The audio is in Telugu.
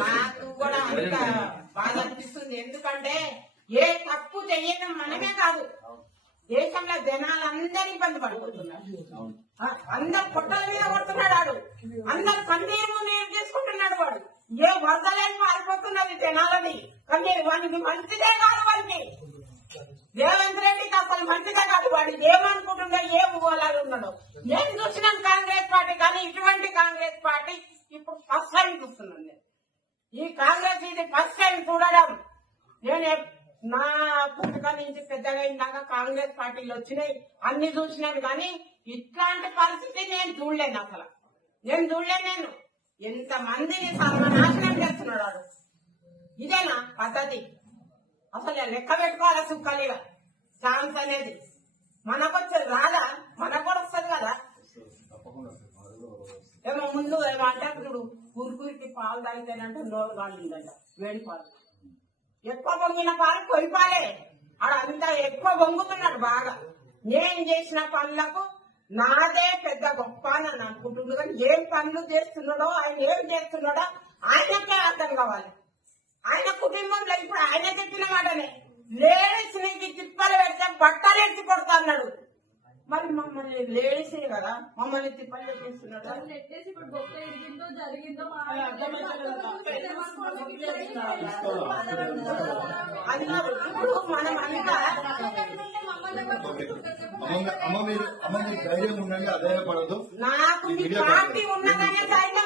నాకు కూడా అంత బాధ అనిపిస్తుంది. ఎందుకంటే ఏ తప్పు చెయ్యడం మనమే కాదు దేశంలో జనాలందరూ ఇబ్బంది పడిపోతున్నారు. అందరు పొట్టల మీద కొడుతున్నాడు వాడు. అందరు కన్నీరు నీరు తీసుకుంటున్నాడు వాడు. ఏ వరదలేని పారిపోతున్నది జనాలని. కానీ వానికి మంచిదే కాదు వాడికి రేవంత్ రెడ్డికి అసలు మంచిదే కాదు వాడు. ఏమనుకుంటుండో ఏ ఊహలాలు ఉన్నాడో నేను చూసినాను కాంగ్రెస్ పార్టీ కానీ ఇటువంటి కాంగ్రెస్ పార్టీ ఇప్పుడు చూస్తున్నాను నేను. ఈ కాంగ్రెస్ ఇది ఫస్ట్ చూడడం. నేను నా పుట్టుక నుంచి పెద్దగా ఇందాక కాంగ్రెస్ పార్టీలు వచ్చినాయి. అన్ని చూసినాను కానీ ఇట్లాంటి పరిస్థితి నేను చూడలేను అసలు. నేను చూడలేను నేను. ఎంత మందిని సర్వనాశనం చేస్తున్నాడు వాడు. ఇదేనా పద్ధతి. అసలు లెక్క పెట్టుకోవాలి సుఖాలిగా ఛాన్స్ అనేది మనకొచ్చి రాదా? పాలు తాగితేనంటే నోరు కాలిందంట వేడి పాలు. ఎక్కువ పొంగిన పాలు పొయ్యి పాలే. ఆడ అంతా ఎక్కువ పొంగుతున్నాడు బాగా. నేను చేసిన పనులకు నాదే పెద్ద గొప్ప అని అని కానీ ఏం పనులు చేస్తున్నాడో ఆయన ఏం చేస్తున్నాడో ఆయనకే అర్థం కావాలి. ఆయన కుటుంబంలో ఇప్పుడు ఆయన చెప్పిన మాటనే లేడీస్ నీకు తిప్పలు పెడితే బట్టలు ఎత్తి కొడతా అన్నాడు. మరి మమ్మల్ని లేడీస్ కదా మమ్మల్ని తిప్పలు అది ఇప్పుడు మనం అంతా అమ్మ అమ్మ మీరు అమ్మ మీరు ధైర్యం ఉండండి అధైర్యపడదు నాకు పార్టీ ఉన్నదనే ధైర్యం